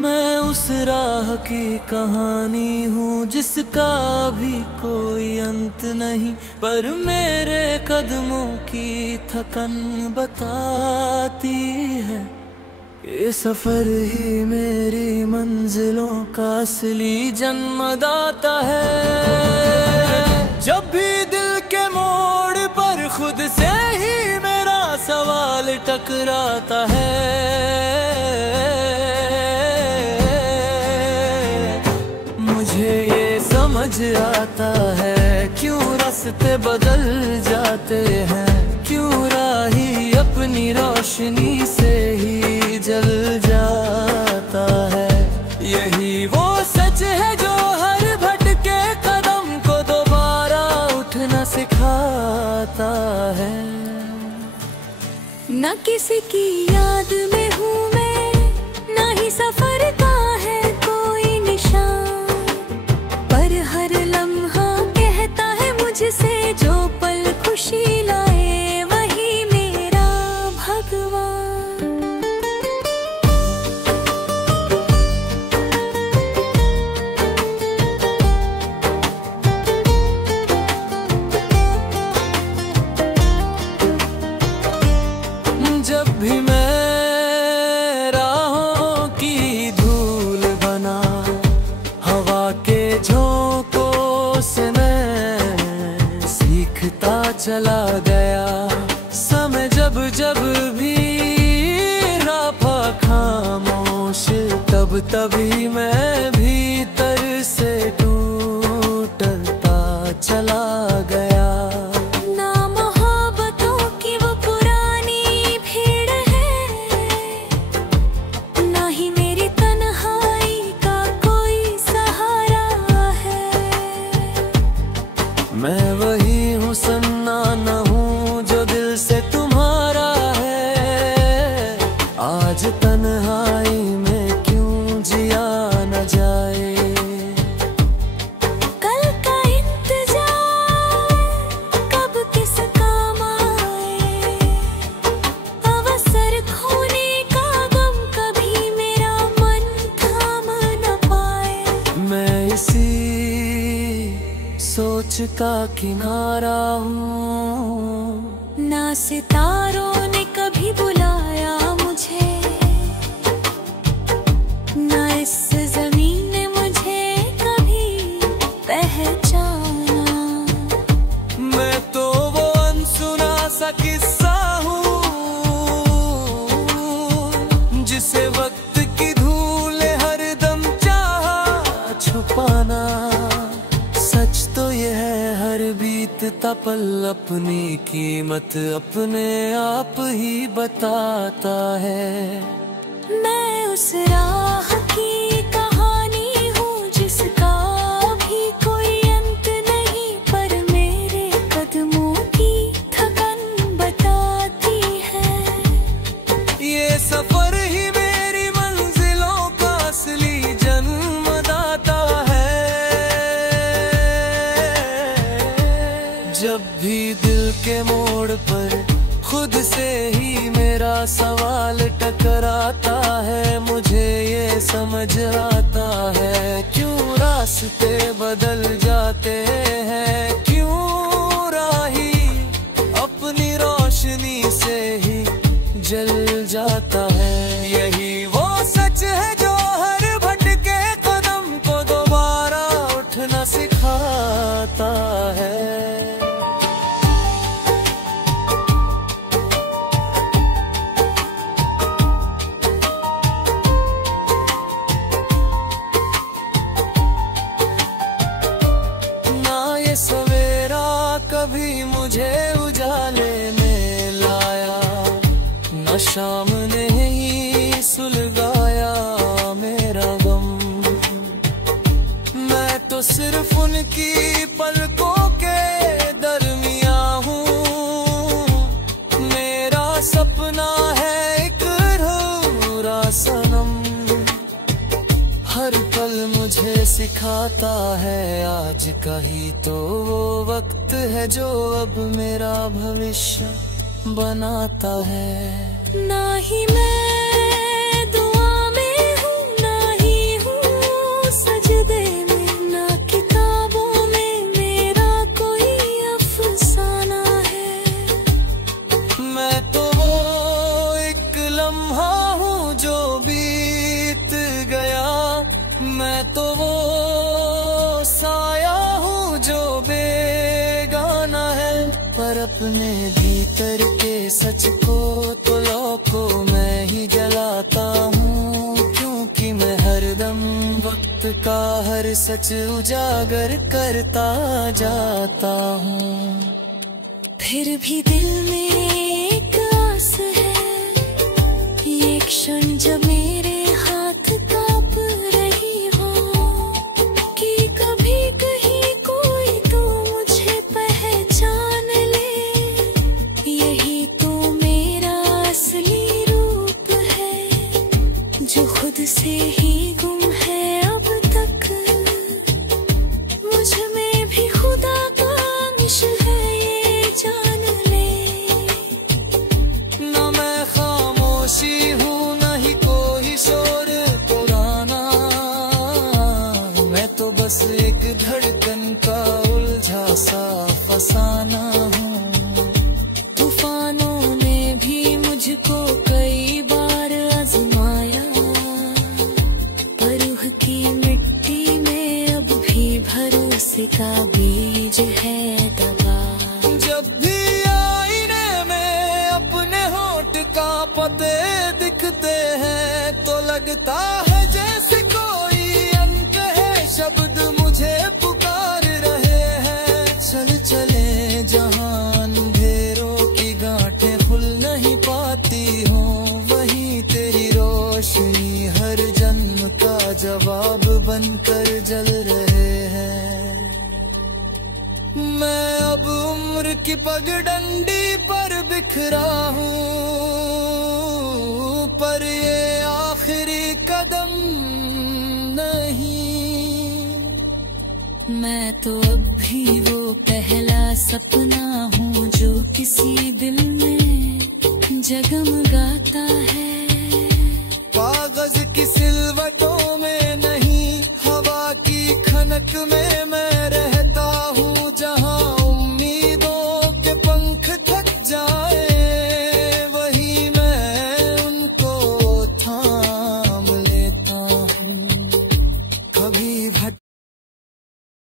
मैं उस राह की कहानी हूँ जिसका भी कोई अंत नहीं, पर मेरे कदमों की थकन बताती है ये सफर ही मेरी मंजिलों का असली जन्मदाता है। जब भी दिल के मोड़ पर खुद से ही मेरा सवाल टकराता है, मुझे ये समझ आता है क्यों रास्ते बदल जाते हैं, क्यों राही अपनी रोशनी से ही जल जाता है। यही वो सच है जो हर भटके कदम को दोबारा उठना सिखाता है। न किसी की याद में हूँ मैं, न ही सफर का है कोई निशान, पर हर लम्हा कहता है मुझसे जो पल खुशी लाए वही मेरा भगवान। जब भी मैं राहों की धूल बना, हवा के झोंकों से मैं सीखता चला गया। समय जब जब भी रहा खामोश, तब तभी मैं भीतर से टूटता चला गया। मैं वही हूँ सन्ना न हूँ जो दिल से तुम्हारा है। आज तन्हाई में क्यों जिया न जाए, कल का इंतजार कब किस काम आए, अवसर खोने का गम कभी मेरा मन थाम न पाए। मैं इसी सोच का किनारा हूँ, ना सितारों ने कभी बुलाया मुझे, ना इस ज़मीन ने मुझे कभी पहचाना। मैं तो वो अनसुना सा किस्सा हूँ जिसे वक्त की धूल हरदम चाहा छुपाना। सच तो ये है हर बीतता पल अपनी कीमत अपने आप ही बताता है। मैं उस राह की कहानी हूँ जिसका भी कोई अंत नहीं, पर मेरे कदमों की थकन बताती है ये सफर ही मेरी मंजिलों का असली जन्मदाता है। जब भी दिल के मोड़ पर खुद से ही मेरा सवाल टकराता है, मुझे ये समझ आता है क्यों रास्ते बदल जाते हैं, क्यों राही अपनी रोशनी से ही जल जाता है। यही वो सच है जो हर भटके कदम को दोबारा उठना सिखाता है। सवेरा कभी मुझे उजाले में लाया, न शाम ने ही सुलगाया मेरा गम। मैं तो सिर्फ उनकी पलकों के दरमिया हूँ, मेरा सपना है एक अधूरा सनम। हर पल मुझे सिखाता है आज का ही तो वो वक्त है जो अब मेरा भविष्य बनाता है। ना ही मैं दुआ में हूँ, ना वो साया हूँ जो बेगाना है, पर अपने भीतर के सच को तो लौ को मैं ही जलाता हूँ, क्योंकि मैं हरदम वक्त का हर सच उजागर करता जाता हूँ। फिर भी दिल में एक आस है, ये क्षण जब मेरे हाथ कांप रही हो, कि कभी कहीं कोई तो मुझे पहचान ले, यही तो मेरा असली रूप है, जो खुद से ही गुम है अब तक। मुझ में भी खुदा का अंश है, जान ले। न मैं खामोशी हूँ न ही कोई शोर पुराना, मैं तो बस एक धड़कन का उलझा सा फसाना हूँ। तूफानों ने भी मुझको कई बार आजमाया, पर रूह की मिट्टी में अब भी भरोसे का बीज है दबा। जब भी आईने में अपने होठ कांपते दिखते हैं, तो लगता है जैसे कोई अनकहे शब्द मुझे पुकार रहे हैं। चल चले जहां अंधेरों की गांठें खुल नहीं पाती हो, वहीं तेरी रोशनी हर जन्म का जवाब बनकर जल रहे हैं। मैं अब उम्र की पगडंडी पर बिखरा हूँ, पर ये आखिरी कदम नहीं। मैं तो अब भी वो पहला सपना हूँ जो किसी दिल में जगमगाता है। कागज की सिलवटों में नहीं, हवा की खनक में मैं